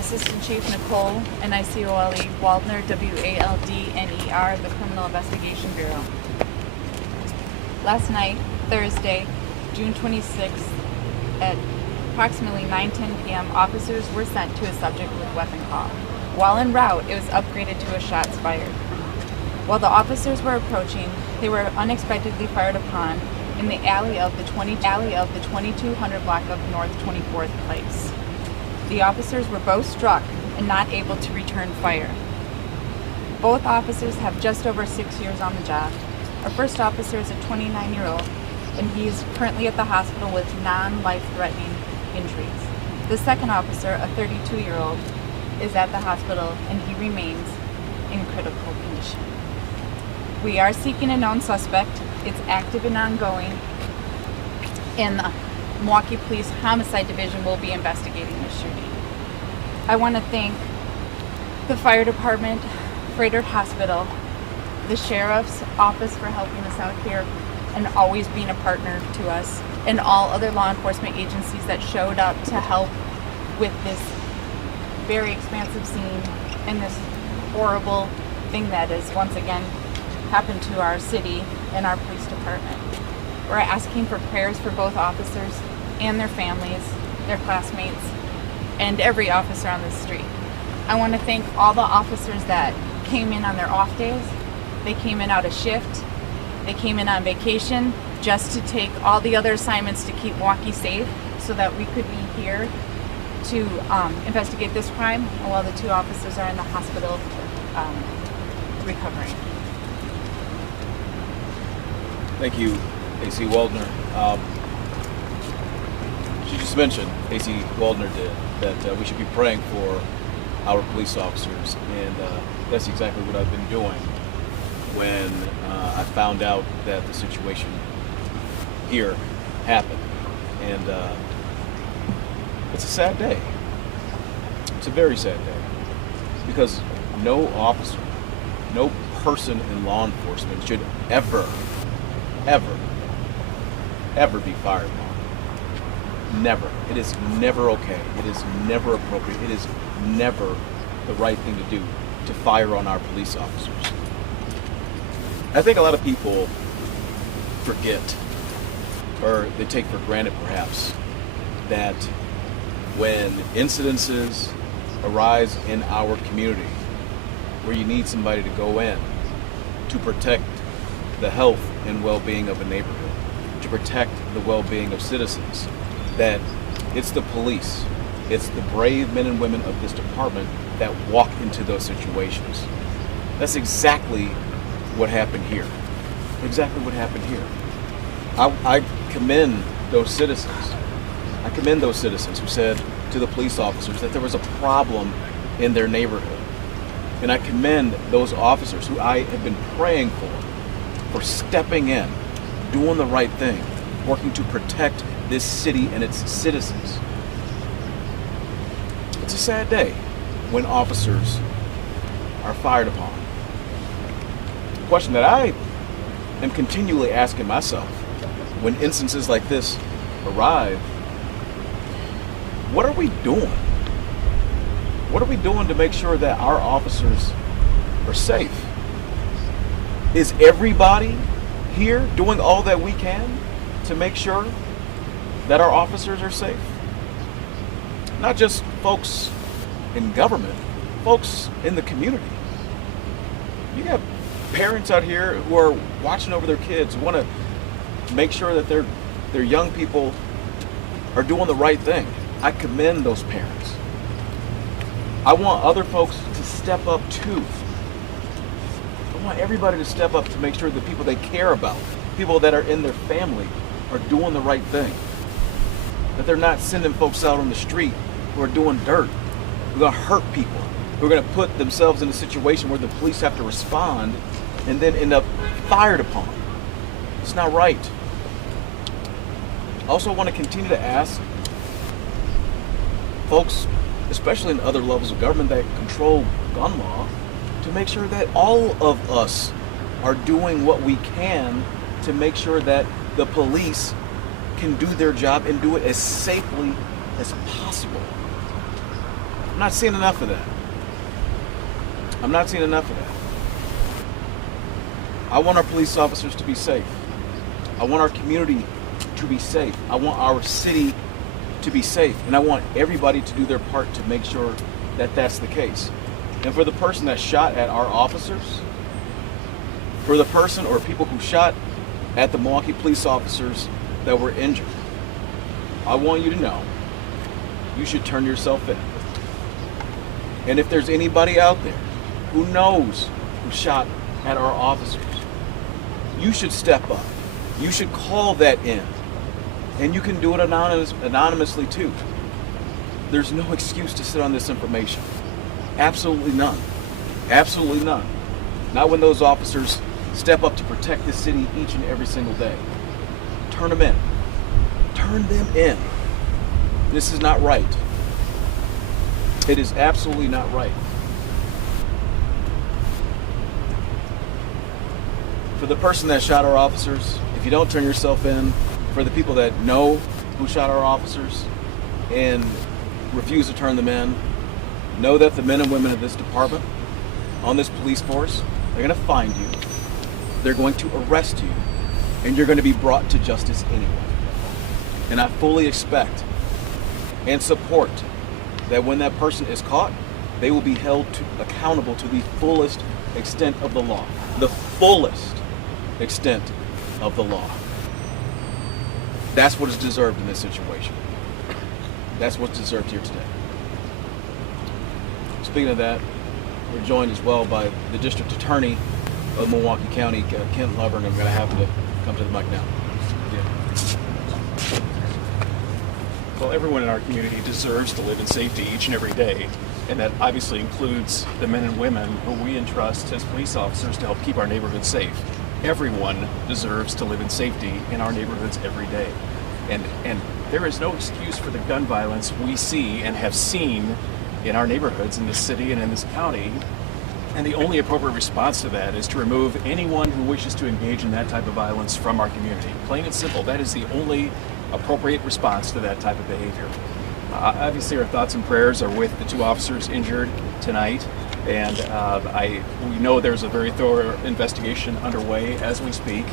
Assistant Chief Nicole, NICOLE Waldner, WALDNER, the Criminal Investigation Bureau. Last night, Thursday, June 26th, at approximately 9:10 p.m., officers were sent to a subject with weapon call. While en route, it was upgraded to a shots fired. While the officers were approaching, they were unexpectedly fired upon in the alley of the 2200 block of North 24th Place. The officers were both struck and not able to return fire. Both officers have just over 6 years on the job. Our first officer is a 29-year-old, and he is currently at the hospital with non-life-threatening injuries. The second officer, a 32-year-old, is at the hospital, and he remains in critical condition. We are seeking a known suspect. It's active and ongoing, and the Milwaukee Police Homicide Division will be investigating this shooting. I want to thank the fire department, Freighter Hospital, the sheriff's office for helping us out here and always being a partner to us, and all other law enforcement agencies that showed up to help with this very expansive scene and this horrible thing that is once again happened to our city and our police department. We're asking for prayers for both officers and their families, their classmates, and every officer on the street. I want to thank all the officers that came in on their off days. They came in out of shift. They came in on vacation just to take all the other assignments to keep Milwaukee safe so that we could be here to investigate this crime while the two officers are in the hospital recovering. Thank you, AC Waldner. She just mentioned, AC Waldner did, that we should be praying for our police officers, and that's exactly what I've been doing when I found out that the situation here happened. And it's a sad day. It's a very sad day, because no officer, no person in law enforcement should ever be fired upon. Never. It is never okay. It is never appropriate. It is never the right thing to do to fire on our police officers. I think a lot of people forget, or they take for granted perhaps, that when incidences arise in our community where you need somebody to go in to protect the health and well-being of a neighborhood, to protect the well-being of citizens, that it's the police, it's the brave men and women of this department that walk into those situations. That's exactly what happened here. Exactly what happened here. I commend those citizens. I commend those citizens who said to the police officers that there was a problem in their neighborhood. And I commend those officers who I have been praying for stepping in, doing the right thing, working to protect this city and its citizens. It's a sad day when officers are fired upon. The question that I am continually asking myself when instances like this arrive, what are we doing? What are we doing to make sure that our officers are safe? Is everybody here doing all that we can to make sure that our officers are safe? Not just folks in government, folks in the community. You got parents out here who are watching over their kids, who want to make sure that their young people are doing the right thing. I commend those parents. I want other folks to step up too. I want everybody to step up to make sure the people they care about, people that are in their family, are doing the right thing. That they're not sending folks out on the street who are doing dirt, who are going to hurt people, who are going to put themselves in a situation where the police have to respond and then end up fired upon. It's not right. I also want to continue to ask folks, especially in other levels of government that control gun law, to make sure that all of us are doing what we can to make sure that the police can do their job and do it as safely as possible. not seeing enough of that. I'm not seeing enough of that. I want our police officers to be safe. I want our community to be safe. I want our city to be safe. And I want everybody to do their part to make sure that that's the case. And for the person that shot at our officers, for the person or people who shot at the Milwaukee police officers that were injured, I want you to know you should turn yourself in. And if there's anybody out there who knows who shot at our officers, you should step up. You should call that in. And you can do it anonymously too. There's no excuse to sit on this information. Absolutely none. Absolutely none. Not when those officers step up to protect this city each and every single day. Turn them in. Turn them in. This is not right. It is absolutely not right. For the person that shot our officers, if you don't turn yourself in, for the people that know who shot our officers and refuse to turn them in, know that the men and women of this department, on this police force, they're going to find you, they're going to arrest you, and you're going to be brought to justice anyway. And I fully expect and support that when that person is caught, they will be held accountable to the fullest extent of the law. The fullest extent of the law. That's what is deserved in this situation. That's what's deserved here today. Speaking of that, we're joined as well by the District Attorney of Milwaukee County, Kent Lover, and I'm going to have him to come to the mic now. Yeah. Well, everyone in our community deserves to live in safety each and every day, and that obviously includes the men and women who we entrust as police officers to help keep our neighborhoods safe. Everyone deserves to live in safety in our neighborhoods every day. And there is no excuse for the gun violence we see and have seen in our neighborhoods in this city and in this county. And the only appropriate response to that is to remove anyone who wishes to engage in that type of violence from our community. Plain and simple, that is the only appropriate response to that type of behavior. Obviously, our thoughts and prayers are with the two officers injured tonight, and we know there's a very thorough investigation underway as we speak,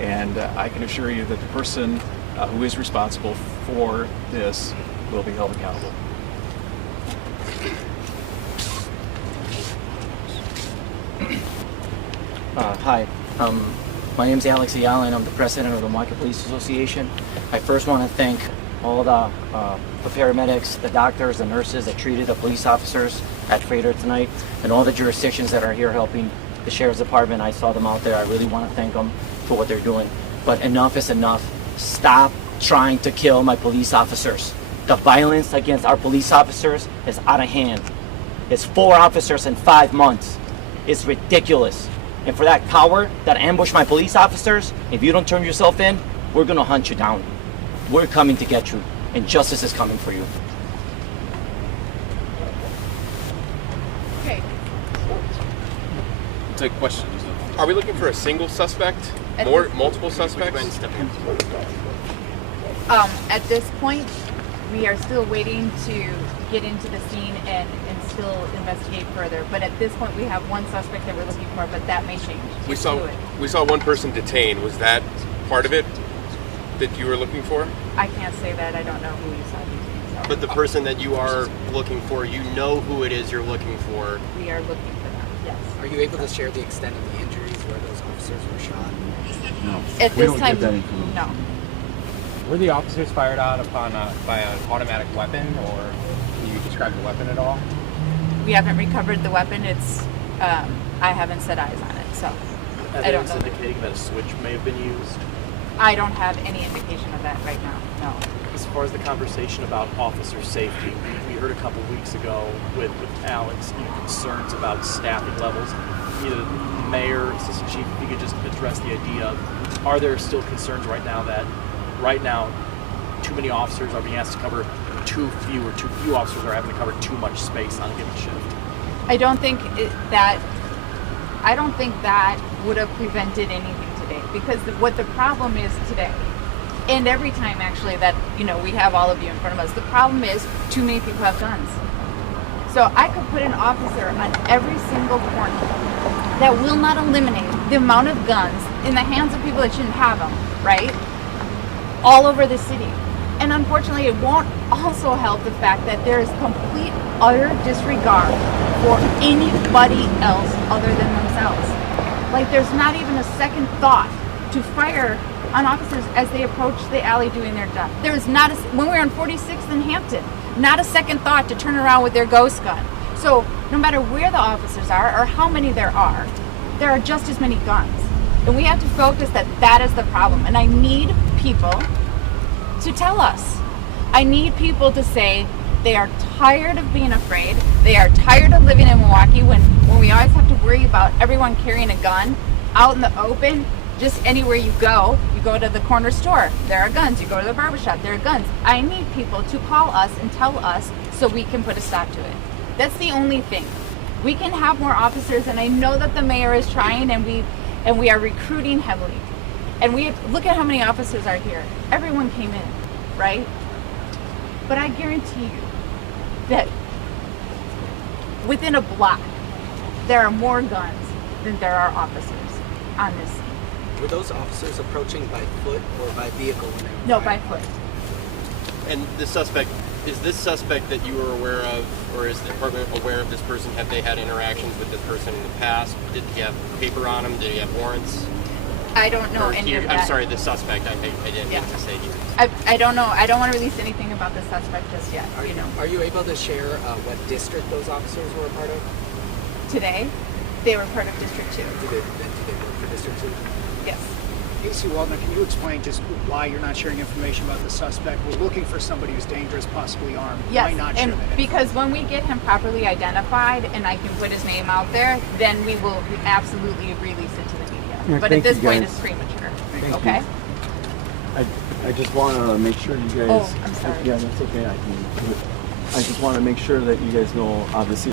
and I can assure you that the person who is responsible for this will be held accountable. Hi, my name is Alex Ayala, and I'm the president of the Milwaukee Police Association. I first want to thank all the paramedics, the doctors, the nurses that treated the police officers at Frater tonight, and all the jurisdictions that are here helping the Sheriff's Department. I saw them out there. I really want to thank them for what they're doing. But enough is enough. Stop trying to kill my police officers. The violence against our police officers is out of hand. It's 4 officers in 5 months. It's ridiculous. And for that coward that ambushed my police officers, if you don't turn yourself in, we're going to hunt you down. We're coming to get you, and justice is coming for you. Okay. We'll take questions. Are we looking for a single suspect? Multiple suspects? At this point, we are still waiting to get into the scene and still investigate further. But at this point, we have 1 suspect that we're looking for, but that may change. We saw 1 person detained. Was that part of it that you were looking for? I can't say that. I don't know who you saw detained. So. But the person that you are looking for, you know who it is you're looking for. We are looking for them, yes. Are you able to share the extent of the injuries where those officers were shot? No. At this time, no. Were the officers fired on by an automatic weapon, or can you describe the weapon at all? We haven't recovered the weapon. It's I haven't set eyes on it, so I don't know. Indicating that a switch may have been used. I don't have any indication of that right now. No. As far as the conversation about officer safety, we heard a couple weeks ago with Alex concerns about staffing levels. Either the mayor, assistant chief, if you could just address the idea of, are there still concerns right now that too many officers are being asked to cover too few officers are having to cover too much space on a given shift? I don't think that would have prevented anything today, because what the problem is today, and every time actually that we have all of you in front of us, the problem is too many people have guns. So I could put an officer on every single corner that will not eliminate the amount of guns in the hands of people that shouldn't have them, right? All over the city. And unfortunately, it won't also help the fact that there is complete, utter disregard for anybody else other than themselves. Like, there's not even a second thought to fire on officers as they approach the alley doing their job. There was not when we were on 46th and Hampton, not a second thought to turn around with their ghost gun. So no matter where the officers are or how many there are just as many guns. And we have to focus that is the problem. And I need people to tell us. I need people to say they are tired of being afraid. They are tired of living in Milwaukee when we always have to worry about everyone carrying a gun out in the open. Just anywhere you go to the corner store, there are guns. You go to the barbershop, there are guns. I need people to call us and tell us so we can put a stop to it. That's the only thing. We can have more officers, and I know that the mayor is trying, and we are recruiting heavily. And look at how many officers are here. Everyone came in, right? But I guarantee you that within a block, there are more guns than there are officers on this scene. Were those officers approaching by foot or by vehicle? No, by foot. And the suspect, is this suspect that you were aware of, or is the department aware of this person? Have they had interactions with this person in the past? Did he have paper on him? Did he have warrants? I don't know Or any here, of that. I'm sorry, the suspect. I didn't mean to say here. I don't know. I don't want to release anything about the suspect just yet. Are you able to share what district those officers were a part of? Today, they were part of District 2. Did they work for District 2? Yes. AC Waldner, can you explain just why you're not sharing information about the suspect? We're looking for somebody who's dangerous, possibly armed. Yes, Why not share and that because when we get him properly identified and I can put his name out there, then we will absolutely release it to the media. Yeah, but at this point, guys. it's premature. Thank Okay? I just want to make sure you guys. Oh, I'm sorry. Yeah, that's okay. I just want to make sure that you guys know, obviously.